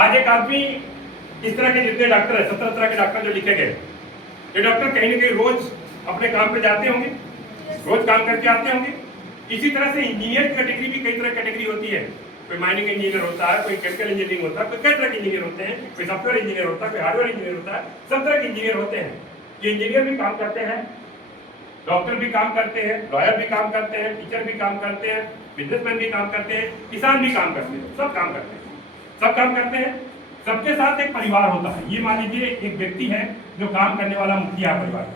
आज एक आदमी, इस तरह के जितने डॉक्टर है, 17 तरह के डॉक्टर जो लिखे गए, ये डॉक्टर कहीं ना कहीं रोज अपने काम पे जाते होंगे, रोज काम करके आते होंगे। इसी तरह से इंजीनियर की कैटेगरी भी कई तरह कैटेगरी होती है। कोई माइनिंग इंजीनियर होता है, कोई केमिकल इंजीनियरिंग होता है, कोई कई तरह के इंजीनियर होते हैं, कोई सॉफ्टवेयर इंजीनियर होता है, कोई हार्डवेयर इंजीनियर होता है, सब तरह के इंजीनियर होते हैं। ये इंजीनियर भी काम करते हैं, डॉक्टर भी काम करते हैं, लॉयर भी काम करते हैं, टीचर भी काम करते हैं, बिजनेसमैन भी काम करते हैं, किसान भी काम करते हैं, सब काम करते हैं, सब काम करते हैं। सबके साथ एक परिवार होता है। ये मान लीजिए एक व्यक्ति है जो काम करने वाला मुखिया परिवार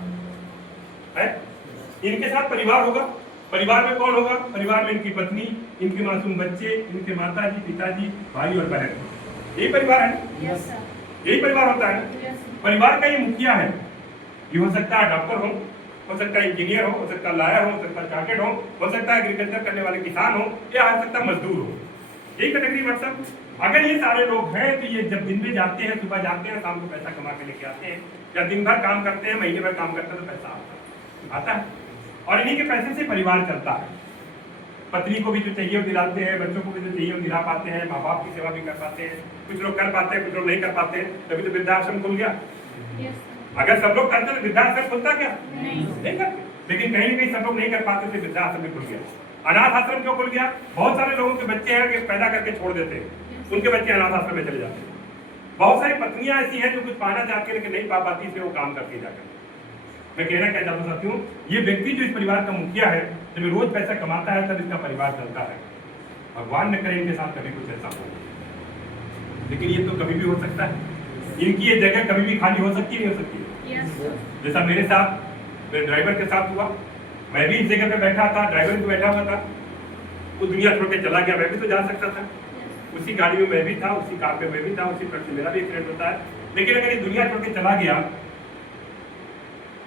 है, इनके साथ परिवार होगा। परिवार में कौन होगा? परिवार में इनकी पत्नी, इनके मासूम बच्चे, इनके माताजी, पिताजी, भाई और बहन। यही परिवार है, यही परिवार होता है। परिवार का ये मुखिया है। ये हो सकता है डॉक्टर हो सकता है इंजीनियर हो सकता है लॉयर हो सकता है चार्टेड हो सकता है एग्रीकल्चर करने वाले किसान हो, या हो सकता है मजदूर हो। यही कैटेगरी व्हाट्सएप। अगर ये सारे लोग हैं तो ये जब दिन में जाते हैं, सुबह जाते हैं, शाम को पैसा कमा के लेके आते हैं, या दिन भर काम करते हैं, महीने भर काम करते हैं तो पैसा आता है। और इन्हीं के पैसे से परिवार चलता है। पत्नी को भी जो चाहिए वो दिलाते हैं, बच्चों को भी जो चाहिए वो दिला पाते हैं, माँ बाप की सेवा भी कर पाते हैं। कुछ लोग कर पाते हैं, कुछ लोग नहीं कर पाते हैं। तभी तो वृद्धाश्रम खुल गया। अगर सब लोग करते तो वृद्धाश्रम खुलता क्या? नहीं करते। लेकिन कहीं ना कहीं सब लोग नहीं कर पाते थे, वृद्धाश्रम भी खुल गया। अनाथ आश्रम क्यों खुल गया? बहुत सारे लोगों के बच्चे हैं कि पैदा करके छोड़ देते हैं, उनके बच्चे अनाथ आश्रम में चले जाते हैं। बहुत सारी पत्नियां ऐसी हैं जो कुछ पाना चाहती है लेकिन नहीं पा पाती, इसलिए वो काम करती जाकर। मैं कहना क्या चाहता हूँ साथियों, ये व्यक्ति जो इस परिवार का मुखिया है, जब रोज पैसा कमाता है तब इसका परिवार चलता है। भगवान न करे इनके साथ कभी कुछ ऐसा हो, लेकिन ये तो कभी भी हो सकता है। इनकी ये जगह कभी भी खाली हो सकती नहीं हो सकती है। जैसा मेरे साथ, मेरे ड्राइवर के साथ हुआ। मैं भी इस जगह पे बैठा था, ड्राइवर भी बैठा हुआ था, वो दुनिया छोड़ के चला गया। मैं भी तो जा सकता था, उसी गाड़ी में मैं भी था, उसी कार पे मैं भी था, उसी ट्रक से मेरा भी एक्सीडेंट होता है। लेकिन अगर ये दुनिया छोड़ के चला गया,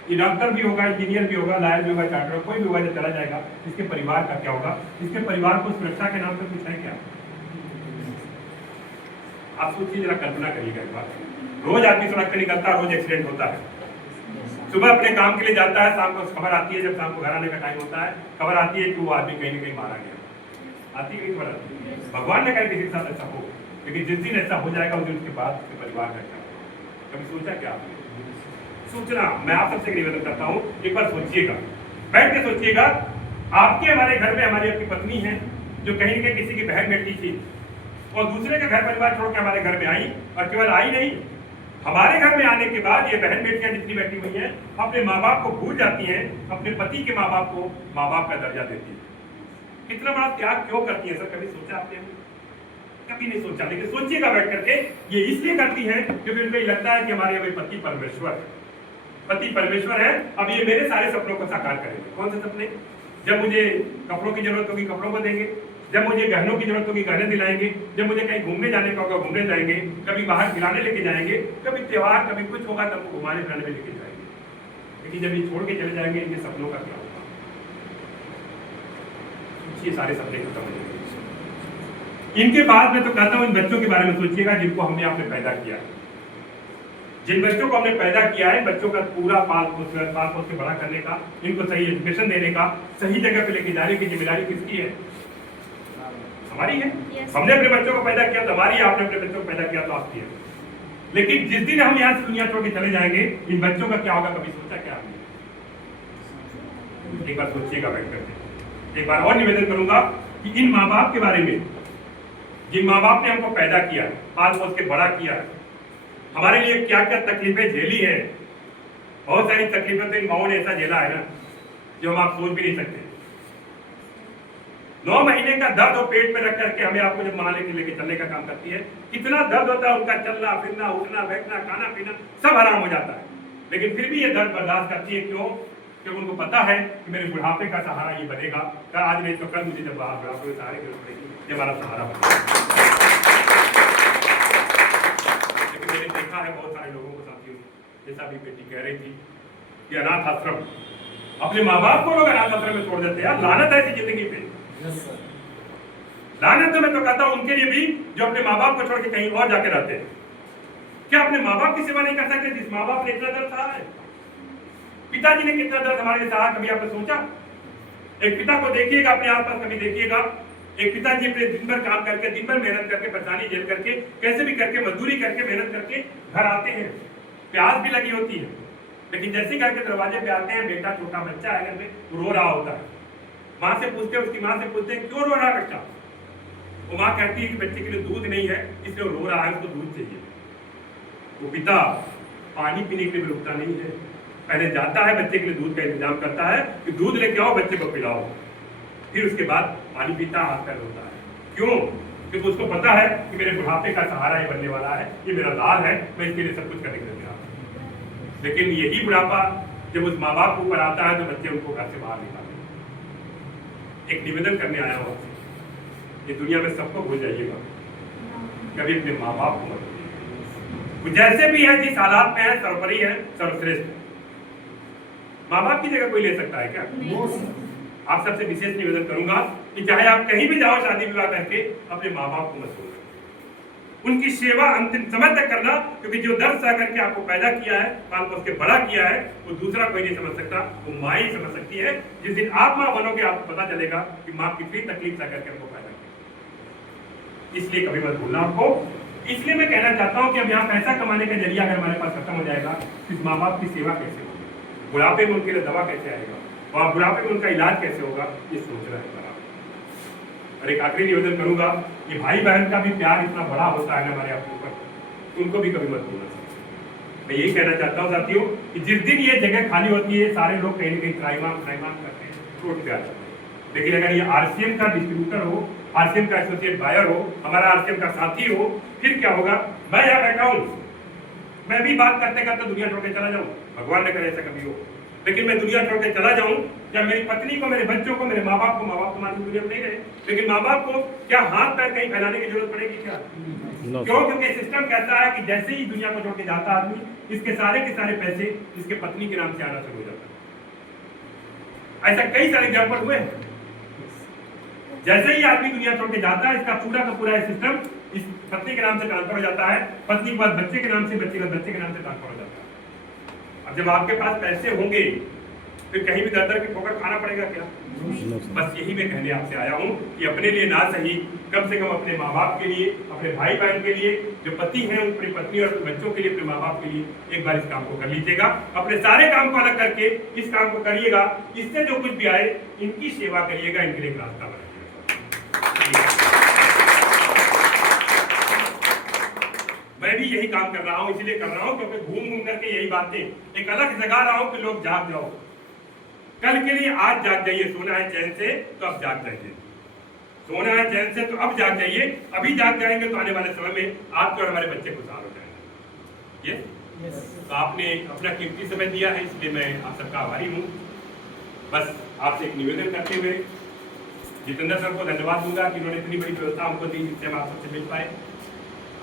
ये डॉक्टर भी होगा, इंजीनियर भी होगा, लॉयर भी होगा, चार्टर कोई भी होगा, जब चला जाएगा, इसके परिवार का क्या होगा? इसके परिवार को सुरक्षा के नाम पर कुछ है क्या? आप सोचिए, जरा कल्पना करिएगा एक बार। रोज आदमी सड़क पे निकलता है, रोज एक्सीडेंट होता है। सुबह अपने काम के लिए जाता है, शाम को खबर आती है, जब शाम को घर आने का टाइम होता है, खबर आती है कि वो आदमी कहीं ना कहीं मारा गया। आती है खबर आती है। भगवान ने कहा किसी के साथ ऐसा हो, लेकिन जिस दिन ऐसा हो जाएगा उस दिन उसके बाद उसके परिवार का क्या होगा? कभी सोचा क्या आपने? सोचना, मैं आप सबसे निवेदन करता हूँ, एक बार सोचिएगा, बैठ के सोचिएगा। आपके हमारे घर में हमारी अपनी पत्नी है जो कहीं न कहीं किसी की बहन बेटी थी और दूसरे के घर परिवार छोड़ के हमारे घर में आई, और केवल आई नहीं, हमारे घर में आने के बाद ये बहन बेटियां जितनी बैठी हुई हैं अपने माँ बाप को भूल जाती हैं, अपने पति के माँ बाप को माँ बाप का दर्जा देती है। कितना बड़ा त्याग क्यों करती है सर? कभी सोचा आपने? कभी नहीं सोचा। लेकिन सोचिएगा बैठ करके, ये इसलिए करती है क्योंकि उनको लगता है कि हमारे अभी पति परमेश्वर है, पति परमेश्वर है, अब ये मेरे सारे सपनों को साकार करेंगे। कौन से सपने? जब मुझे कपड़ों की जरूरत होगी कपड़ों को देंगे, जब मुझे गहनों की जरूरत होगी गहने दिलाएंगे, जब मुझे कहीं घूमने जाने का होगा घूमने जाएंगे, कभी बाहर खिलाने लेके जाएंगे, कभी त्योहार कभी कुछ होगा तब घुमाने फिराने में लेके जाएंगे। लेकिन जब ये छोड़ के चले जाएंगे, इनके सपनों का क्या होगा? ये सारे सपने खत्म हो जाएंगे। इनके बाद मैं तो कहता हूँ इन बच्चों के बारे में सोचिएगा जिनको हमने आपने पैदा किया। जिन बच्चों को हमने पैदा किया है, बच्चों का पूरा पाल पोस के बड़ा करने का, इनको सही एजुकेशन देने का, सही जगह पे लेके जाने की जिम्मेदारी किसकी है? हमारी है। हमने अपने बच्चों को पैदा किया तो हमारी है, आपने अपने बच्चों को पैदा किया तो आपकी है। लेकिन जिस दिन हम यहाँ से दुनिया छोड़ के चले जाएंगे, इन बच्चों का क्या होगा? कभी सोचा क्या आपने? एक बार सोचिएगा बैठ करके। एक बार और निवेदन करूंगा कि इन माँ बाप के बारे में, जिन माँ बाप ने हमको पैदा किया, पाल पोस के बड़ा किया, हमारे लिए क्या क्या तकलीफें झेली है। बहुत सारी तकलीफें तो इन माओ ने ऐसा झेला है ना जो हम आप सोच भी नहीं सकते। 9 महीने का दर्द और पेट में रख करके हमें आपको जब मां लेके चलने का काम करती है, कितना दर्द होता है। उनका चलना फिरना, उठना बैठना, खाना पीना सब हराम हो जाता है, लेकिन फिर भी ये दर्द बर्दाश्त करती है। क्यों? क्योंकि उनको पता है कि मेरे बुढ़ापे का सहारा ये बनेगा। आज नहीं तो कल मुझे जब बुढ़ापे के सहारे जरूरत पड़ेगी, ये हमारा सहारा बनेगा। लेकिन मैंने देखा है बहुत सारे लोगों को साथियों, जैसा अभी बेटी कह रही थी कि अनाथ आश्रम, अपने माँ बाप को लोग अनाथ आश्रम में छोड़ देते हैं। लानत है ऐसी जिंदगी पे। लानत तो मैं तो कहता हूं उनके लिए भी जो अपने माँ बाप को छोड़ के कहीं और जाके रहते हैं। क्या अपने माँ बाप की सेवा नहीं कर सकते जिस माँ बाप ने इतना दर्द सहा है? पिताजी ने कितना दर्द हमारे लिए सहा, कभी आपने सोचा? एक पिता को देखिएगा अपने आसपास, कभी देखिएगा एक पिताजी अपने दिन भर काम करके, दिन भर मेहनत करके, परेशानी झेल करके, कैसे भी करके, मजदूरी करके, मेहनत करके घर आते हैं, प्यास भी लगी होती है, लेकिन जैसे घर के दरवाजे पे आते हैं, बेटा छोटा बच्चा है घर में, रो रहा होता है। माँ से पूछते हैं, उसकी माँ से पूछते हैं क्यों रो रहा है बच्चा? वो माँ कहती है कि बच्चे के लिए दूध नहीं है, इसलिए वो रो रहा है, उसको दूध चाहिए। वो पिता पानी पीने के लिए भी रुकता नहीं है, पहले जाता है बच्चे के लिए दूध का इंतजाम करता है कि दूध लेके आओ, बच्चे को पिलाओ, फिर उसके बाद पानी पीता, हाथ पैर धोता है। क्यों? क्योंकि उसको पता है कि मेरे बुढ़ापे का सहारा ये बनने वाला है, ये मेरा लाल है, मैं इसके लिए सब कुछ करने के लिए तैयार हूं। लेकिन यही बुढ़ापा जब उस माँ बाप के ऊपर आता है तो बच्चे उनको घर से बाहर निकालते हैं। एक निवेदन करने आया हूं, ये दुनिया में सबको भूल जाइएगा, कभी अपने माँ बाप को मत भूलिएगा। जैसे भी है, जिस हालात में है, सर्वोपरि है, सर्वश्रेष्ठ है। माँ बाप की जगह कोई ले सकता है क्या? आप सबसे विशेष निवेदन करूंगा कि चाहे आप कहीं भी जाओ शादी विवाह करके, अपने माँ बाप को मत भूलना, उनकी सेवा अंतिम समय तक करना, क्योंकि जो दर्द सह करके आपको पैदा किया है, पाल पोस के बड़ा किया है, वो दूसरा कोई नहीं समझ सकता, वो माँ ही समझ सकती है। जिस दिन आप माँ बनोगे आपको पता चलेगा कि माँ कितनी तकलीफ सह करके आपको पैदा किया। इसलिए कभी मत भूलना आपको। इसलिए मैं कहना चाहता हूँ कि अब यहाँ पैसा कमाने का जरिया अगर हमारे पास खत्म हो जाएगा, तो माँ बाप की सेवा कैसे होगी, बुढ़ापे में उनके लिए दवा कैसे आएगा, और बुढ़ापे में उनका इलाज कैसे होगा, ये सोचना है। और एक आखिरी निवेदन करूंगा कि भाई बहन का भी प्यार इतना बड़ा होता है हमारे अपने ऊपर, उनको भी कभी मत भूलना। मैं यही कहना चाहता हूँ साथियों कि जिस दिन ये जगह खाली होती है, सारे लोग कहीं ना कहीं त्राईमान करते हैं, रोड पे आ जाते हैं। लेकिन अगर ये आरसीएम का डिस्ट्रीब्यूटर हो, आरसीएम का एसोसिएट बायर हो, हमारा आरसीएम का साथी हो, फिर क्या होगा? मैं यहाँ बैठा हूँ, मैं भी बात करते करते दुनिया छोड़ के चला जाऊँ, भगवान ने करे ऐसा कभी हो, लेकिन मैं दुनिया छोड़ के चला जाऊं, क्या मेरी पत्नी को, मेरे बच्चों को, मेरे माँ बाप को मालूम दुनिया में नहीं रहे, लेकिन माँ बाप को क्या हाथ पैर कहीं फैलाने की जरूरत पड़ेगी क्या? क्यों? क्योंकि सिस्टम कहता है कि जैसे ही दुनिया को छोड़ के जाता आदमी, इसके सारे के सारे पैसे इसके पत्नी के नाम से आना शुरू हो जाता है। ऐसा कई सारे एग्जाम्पल हुए। जैसे ही आदमी दुनिया छोड़ के जाता है, इसका पूरा का पूरा सिस्टम इस पत्नी के नाम से ट्रांसफर हो जाता है, पत्नी के बाद बच्चे के नाम से, बच्चे के बाद बच्चे के नाम से ट्रांसफर हो जाता है। अब जब आपके पास पैसे होंगे फिर कहीं भी दर दर की ठोकर खाना पड़ेगा क्या? बस यही मैं कहने आपसे आया हूँ कि अपने लिए ना सही, कम से कम अपने माँ बाप के लिए, अपने भाई बहन के लिए, जो पति हैं अपनी पत्नी और बच्चों के लिए, अपने माँ बाप के लिए एक बार इस काम को कर लीजिएगा। अपने सारे काम को अलग करके इस काम को करिएगा, इससे जो कुछ भी आए इनकी सेवा करिएगा, इनके लिए एक रास्ता बनाइएगा। मैं भी यही काम कर रहा हूँ, इसलिए कर रहा हूँ क्योंकि घूम घूम करके यही बातें एक अलग जगा रहा हूँ कि लोग जाग जाओ, कल के लिए आज जाग जाइए। सोना है चैन से तो अब जाग जाइए, सोना है चैन से तो अब जाग जाइए। अभी जाग जाएंगे तो आने वाले समय में आपके और हमारे बच्चे खुशहाल हो जाएंगे। ये तो आपने अपना कीमती समय दिया है, इसलिए मैं आप सबका आभारी हूँ। बस आपसे एक निवेदन करते हुए जितेंद्र सर को धन्यवाद दूंगा कि उन्होंने इतनी बड़ी व्यवस्था हमको दी जिससे हम आप सबसे मिल पाए।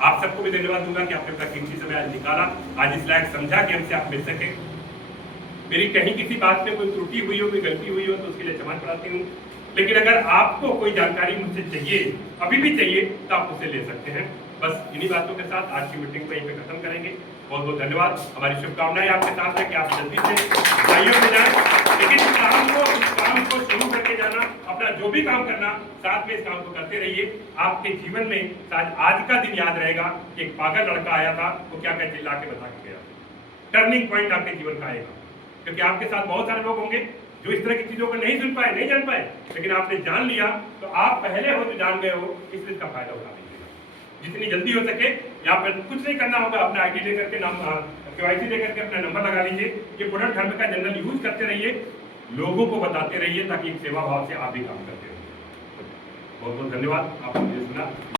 आप सबको भी धन्यवाद दूंगा कि आपने अपना कीमती समय आज निकाला, आज इस लायक समझा कि हमसे आप मिल सके। मेरी कहीं किसी बात में कोई त्रुटि हुई हो, कोई गलती हुई हो तो उसके लिए क्षमा कराती हूँ, लेकिन अगर आपको कोई जानकारी मुझसे चाहिए, अभी भी चाहिए, तो आप मुझसे ले सकते हैं। बस इन्हीं बातों के साथ आज की मीटिंग को यहीं पे खत्म करेंगे। बहुत बहुत धन्यवाद। हमारी शुभकामनाएं आपके साथ है कि आप जल्दी से भाइयों में जाएं, लेकिन इस काम को शुरू करके जाना, अपना जो भी काम करना, साथ में इस काम को करते रहिए। आपके जीवन में आज का दिन याद रहेगा कि एक पागल लड़का आया था, वो क्या क्या चिल्ला के बता के गया। टर्निंग पॉइंट आपके जीवन का आएगा, क्योंकि आपके साथ बहुत सारे लोग होंगे जो इस तरह की चीजों को नहीं सुन पाए, नहीं जान पाए, लेकिन आपने जान लिया तो आप पहले हो जो जान गए हो, इसलिए इसका फायदा उठा लीजिएगा। जितनी जल्दी हो सके, यहाँ पर कुछ नहीं करना होगा, अपना आईडी लेकर के नाम KYC लेकर के अपना नंबर लगा लीजिए। ये प्रोडक्ट घर का जनरल यूज करते रहिए, लोगों को बताते रहिए, ताकि एक सेवा भाव से आप भी काम करते रहिए। बहुत बहुत धन्यवाद, आपने मुझे सुना।